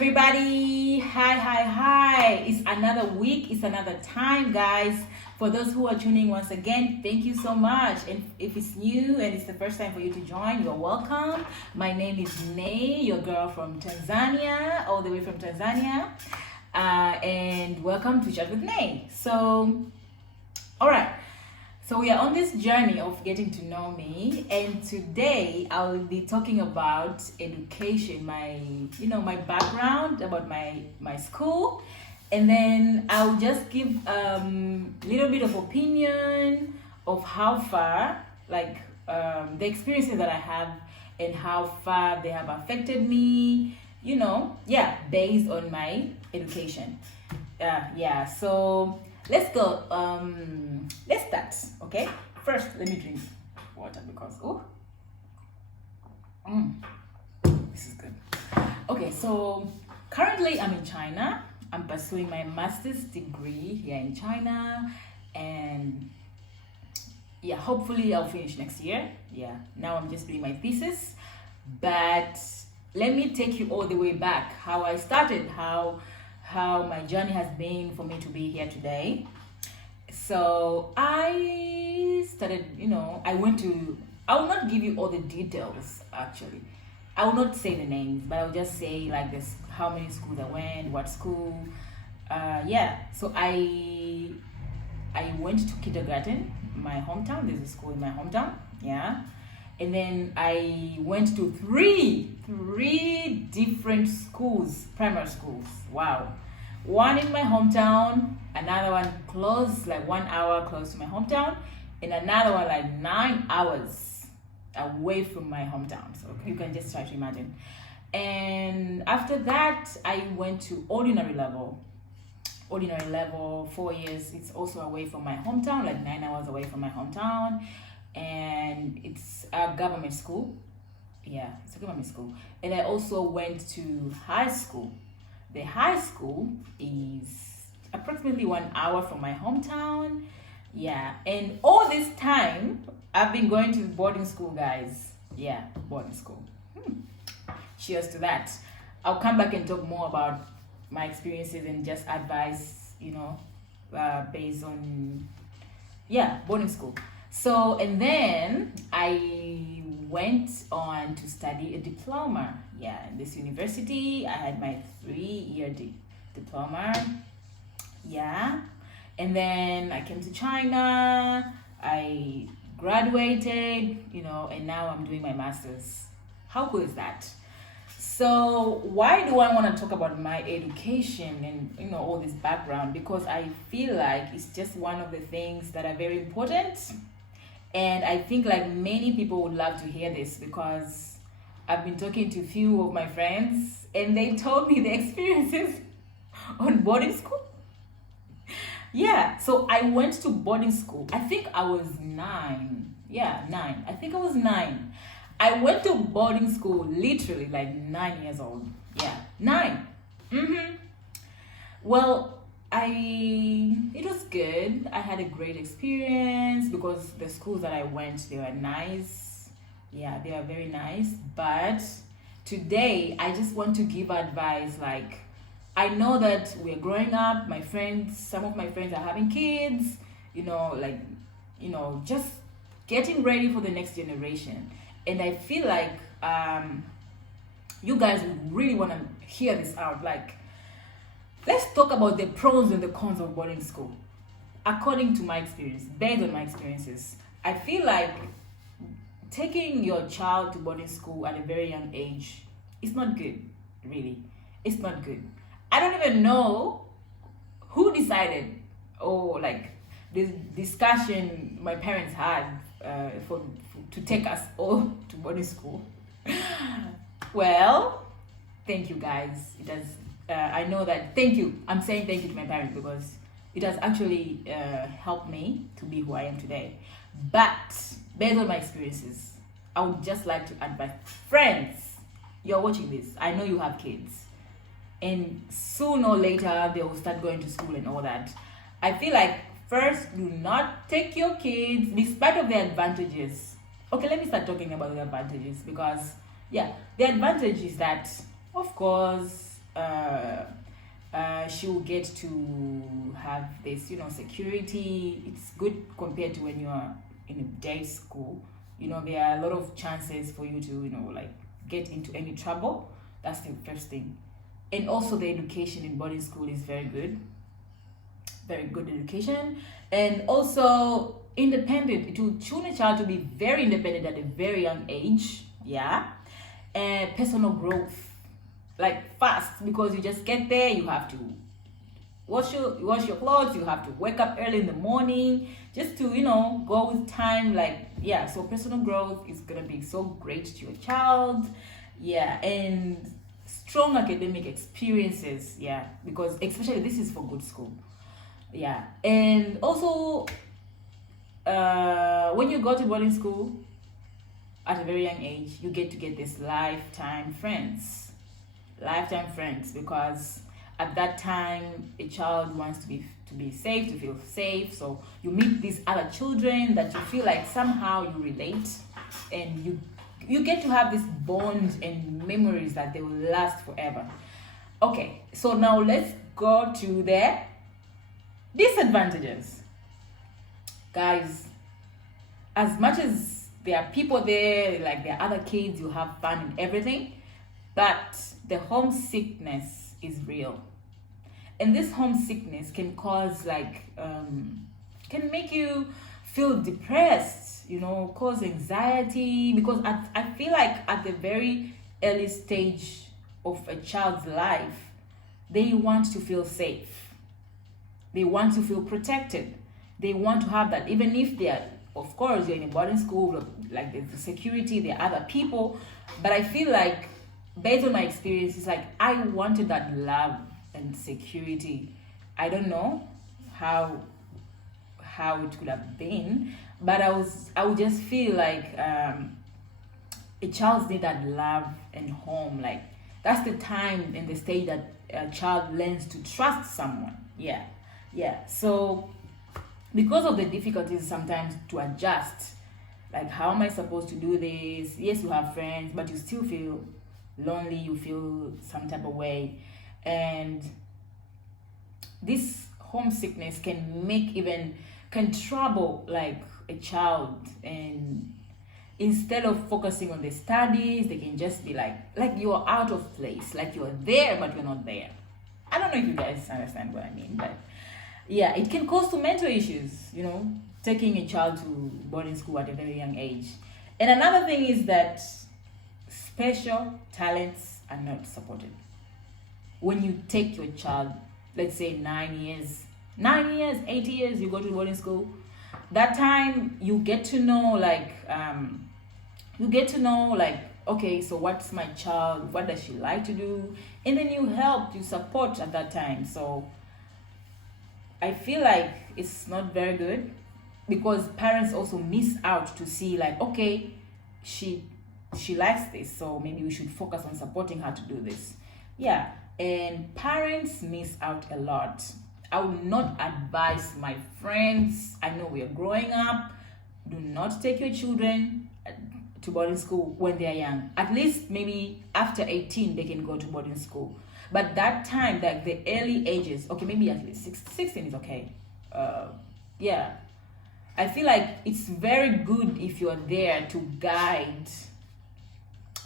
everybody. Hi. It's another week, it's another time, guys. For those who are tuning once again, thank you so much. And if it's new and it's the first time for you to join, you're welcome. My name is Nay, your girl from Tanzania, all the way from Tanzania. And welcome to Chat with Nay. So, all right. So we are on this journey of getting to know me, and today I will be talking about education, my background, about my school, and then I'll just give little bit of opinion of how far, the experiences that I have and how far they have affected me, based on my education. So let's go. Let's start. Okay. First, let me drink water because this is good. Okay, so currently I'm in China. I'm pursuing my master's degree here in China, and hopefully I'll finish next year. Now I'm just doing my thesis, but let me take you all the way back. How I started, how my journey has been for me to be here today. So I started, I will not give you all the details actually. I will not say the names, but I'll just say like this, how many schools I went, what school. So I went to kindergarten, my hometown. There's a school in my hometown. And then I went to three different schools, primary schools. Wow. One in my hometown, another one close, like 1 hour close to my hometown, and another one like 9 hours away from my hometown. So you can just try to imagine. And after that, I went to ordinary level, 4 years. It's also away from my hometown, like 9 hours away from my hometown. And it's a government school. It's a government school. And I also went to high school. The high school is approximately 1 hour from my hometown. And all this time, I've been going to boarding school, guys. Boarding school. Cheers to that. I'll come back and talk more about my experiences and just advice, based on, boarding school. So, and then I went on to study a diploma. In this university, I had my 3-year diploma. And then I came to China, I graduated, and now I'm doing my master's. How cool is that? So why do I want to talk about my education and, all this background? Because I feel like it's just one of the things that are very important. And I think like many people would love to hear this, because I've been talking to a few of my friends and they told me the experiences on boarding school. So I went to boarding school. I think I was 9. 9. I think I was 9. I went to boarding school literally like 9 years old. 9. Well, it was good. I had a great experience because the schools that I went, they were nice. They are very nice. But today I just want to give advice. Like, I know that we're growing up. Some of my friends are having kids, just getting ready for the next generation. And I feel like you guys would really want to hear this out. Like, let's talk about the pros and the cons of boarding school. According to my experience, based on my experiences, I feel like taking your child to boarding school at a very young age is not good, really. It's not good. I don't even know who decided, or like this discussion my parents had to take us all to boarding school. Well, thank you guys. It does. I know that. Thank you. I'm saying thank you to my parents because it has actually helped me to be who I am today. But based on my experiences, I would just like to advise friends. You're watching this. I know you have kids, and sooner or later they will start going to school and all that. I feel like first, do not take your kids, despite of the advantages. Okay, let me start talking about the advantages because the advantage is that, of course, she will get to have this, security. It's good compared to when you are in a day school. There are a lot of chances for you to, like get into any trouble. That's the first thing. And also the education in boarding school is very good. Very good education. And also independent. It will tune a child to be very independent at a very young age. Yeah. And personal growth. Like fast, because you just get there, you have to wash your clothes, you have to wake up early in the morning just to go with time. Like, yeah, so personal growth is gonna be so great to your child. Yeah. And strong academic experiences. Yeah, because especially this is for good school. Yeah. And also when you go to boarding school at a very young age, you get to get this lifetime friends, because at that time a child wants to be safe, to feel safe. So you meet these other children that you feel like somehow you relate, and you get to have this bond and memories that they will last forever. Okay, so now let's go to the disadvantages. Guys, as much as there are people there, like there are other kids, you have fun and everything, but the homesickness is real. And this homesickness can cause can make you feel depressed, cause anxiety, because I feel like at the very early stage of a child's life, they want to feel safe. They want to feel protected. They want to have that, even if they are, of course, you're in a boarding school, like there's the security, there are other people. But I feel like, based on my experience, it's like I wanted that love and security. I don't know how it could have been, but I would just feel like a child need that love and home. Like that's the time and the stage that a child learns to trust someone. Yeah. So because of the difficulties sometimes to adjust, like how am I supposed to do this? Yes, you have friends, but you still feel lonely, you feel some type of way. And this homesickness can trouble like a child, and instead of focusing on the studies, they can just be like you're out of place, like you're there but you're not there. I don't know if you guys understand what I mean, but yeah, it can cause to mental issues, taking a child to boarding school at a very young age. And another thing is that special talents are not supported. When you take your child, let's say 9 years, 8 years, you go to boarding school, that time you get to know okay, so what's my child, what does she like to do, and then you support at that time. So I feel like it's not very good, because parents also miss out to see like, okay, she likes this, so maybe we should focus on supporting her to do this. Yeah. And parents miss out a lot. I would not advise my friends, I know we are growing up, do not take your children to boarding school when they are young. At least maybe after 18 they can go to boarding school. But that time, like the early ages, okay, maybe at least 16 is okay. Yeah. I feel like it's very good if you're there to guide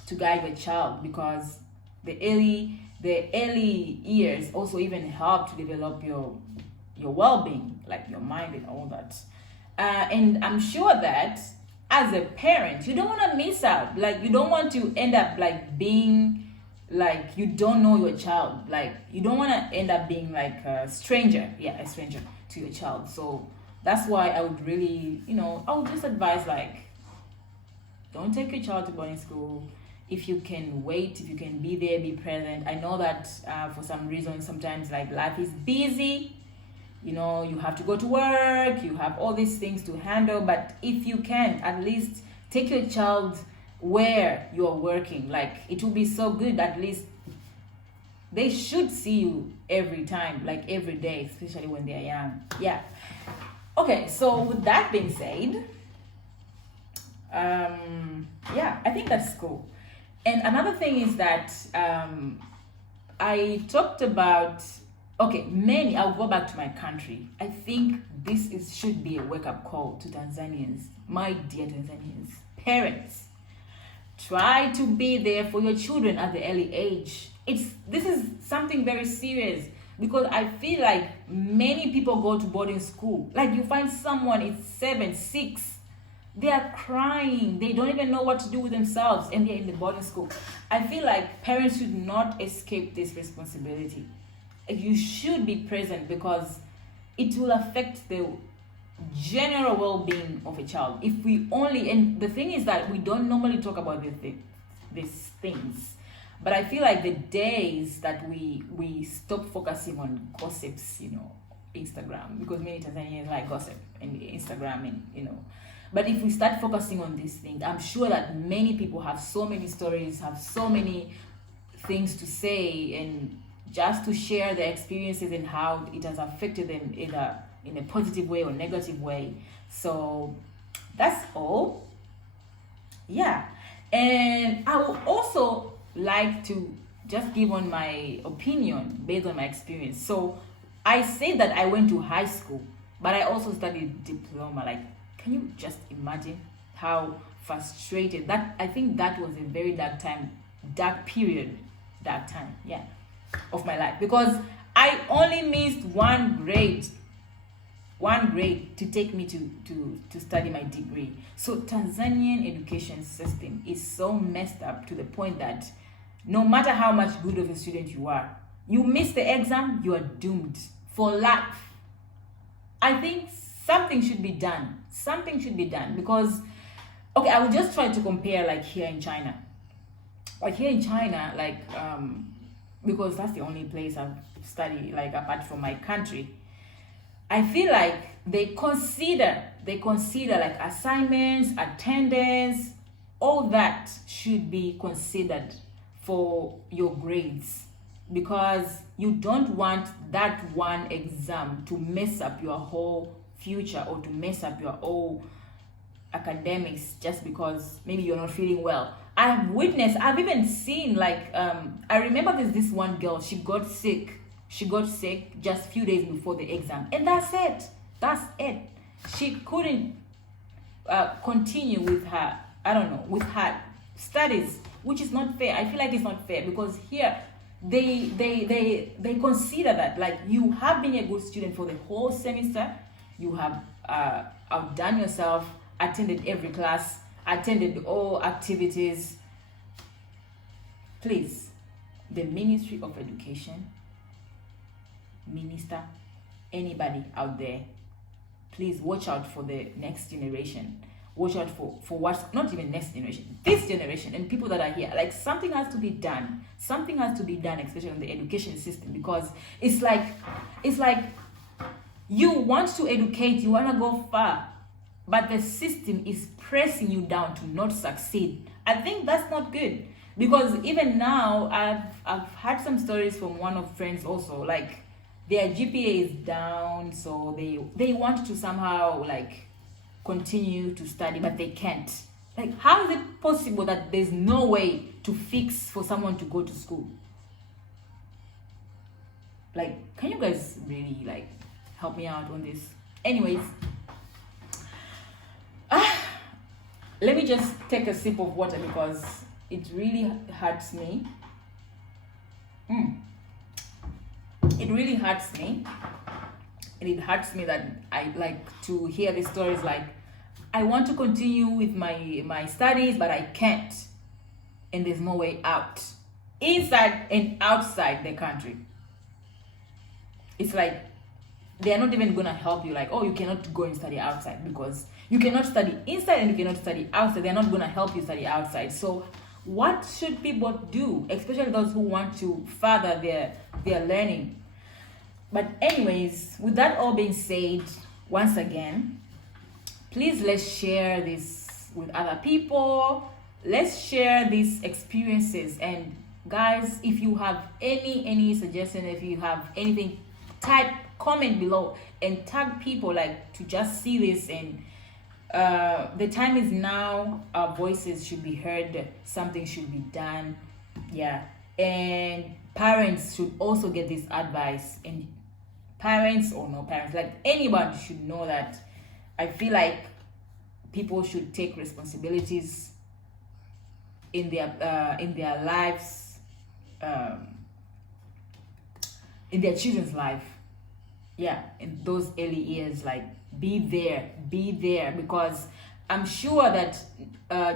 the child, because the early years also even help to develop your well-being, like your mind and all that. And I'm sure that as a parent, you don't want to miss out. Like you don't want to end up like being like you don't know your child. Like you don't want to end up being like a stranger to your child. So that's why I would really, I would just advise like, don't take your child to boarding school. If you can wait, if you can be there, be present. I know that for some reason, sometimes like life is busy, you have to go to work, you have all these things to handle. But if you can, at least take your child where you're working. Like it will be so good, at least they should see you every time, like every day, especially when they're young. Yeah. Okay, so with that being said, yeah, I think that's cool. And another thing is that I talked about okay, I'll go back to my country. I think should be a wake-up call to Tanzanians. My dear Tanzanians, parents, try to be there for your children at the early age. This is something very serious, because I feel like many people go to boarding school. Like, you find someone, it's 7, 6, they are crying, they don't even know what to do with themselves, and they're in the boarding school. I feel like parents should not escape this responsibility. You should be present, because it will affect the general well-being of a child. If we only, and the thing is that we don't normally talk about these things, but I feel like the days that we stop focusing on gossips, Instagram, because many Tanzanians like gossip and Instagram, and but if we start focusing on these things, I'm sure that many people have so many stories, have so many things to say, and just to share their experiences and how it has affected them either in a positive way or negative way. So that's all. Yeah. And I would also like to just give on my opinion based on my experience. So I say that I went to high school, but I also studied diploma. Like, can you just imagine how frustrated that? I think that was a very dark time, dark time, yeah, of my life, because I only missed one grade to take me to study my degree. So Tanzanian education system is so messed up to the point that no matter how much good of a student you are, you miss the exam, you are doomed for life. I think something should be done. Because, okay, I will just try to compare, like, here in China. Like, here in China, like, because that's the only place I've studied, like, apart from my country, I feel like they consider like assignments, attendance, all that should be considered for your grades, because you don't want that one exam to mess up your whole future or to mess up your whole academics just because maybe you're not feeling well. I've even seen, like, I remember there's this one girl, she got sick just a few days before the exam, and that's it. She couldn't continue with her studies, which is not fair. I feel like it's not fair, because here they consider that, like, you have been a good student for the whole semester, you have outdone yourself, attended every class, attended all activities. Please, the Ministry of Education, minister, anybody out there, please watch out for the next generation. Watch out for what's not even next generation, this generation, and people that are here. Like, something has to be done, especially in the education system, because it's like you want to educate, you want to go far, but the system is pressing you down to not succeed. I think that's not good, because even now I've had some stories from one of friends also, like, their GPA is down, so they want to somehow, like, continue to study, but they can't. Like, how is it possible that there's no way to fix for someone to go to school? Like, can you guys really, like, help me out on this? Anyways, let me just take a sip of water, because it really hurts me. It really hurts me. And it hurts me that I like to hear the stories, like, I want to continue with my studies, but I can't. And there's no way out. Inside and outside the country. It's like, they're not even going to help you. Like, oh, you cannot go and study outside, because you cannot study inside and you cannot study outside. They're not going to help you study outside. So what should people do, especially those who want to further their learning? But anyways, with that all being said, once again, please, let's share this with other people. Let's share these experiences. And guys, if you have any suggestion, if you have anything, comment below and tag people, like, to just see this. And the time is now. Our voices should be heard. Something should be done. Yeah. And parents should also get this advice, and parents or no parents, like anyone should know that I feel like people should take responsibilities in their lives, in their children's life. Yeah, in those early years, like be there, because I'm sure that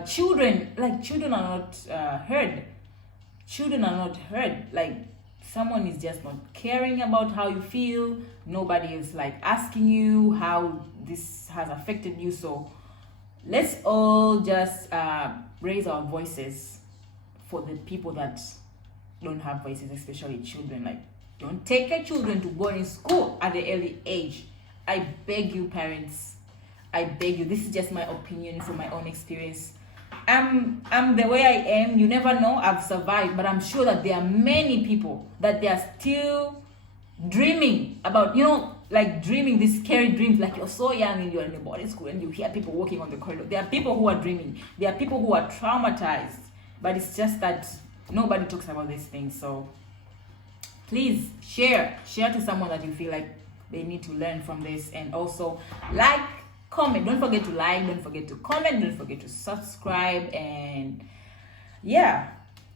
children are not heard. Children are not heard. Like someone is just not caring about how you feel. Nobody is like asking you how this has affected you. So let's all just raise our voices for the people that don't have voices, especially children. Like, don't take your children to boarding school at the early age. I beg you, parents. I beg you. This is just my opinion from my own experience. I'm the way I am. You never know. I've survived, but I'm sure that there are many people that they are still dreaming about, like dreaming these scary dreams. Like you're so young and you're in a boarding school and you hear people walking on the corridor. There are people who are dreaming. There are people who are traumatized, but it's just that nobody talks about these things. So please share to someone that you feel like they need to learn from this. And also like, comment. Don't forget to like, don't forget to comment, don't forget to subscribe. And yeah,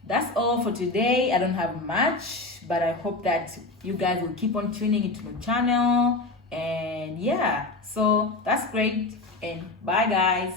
that's all for today. I don't have much, but I hope that you guys will keep on tuning into the channel. And yeah, so that's great. And bye guys.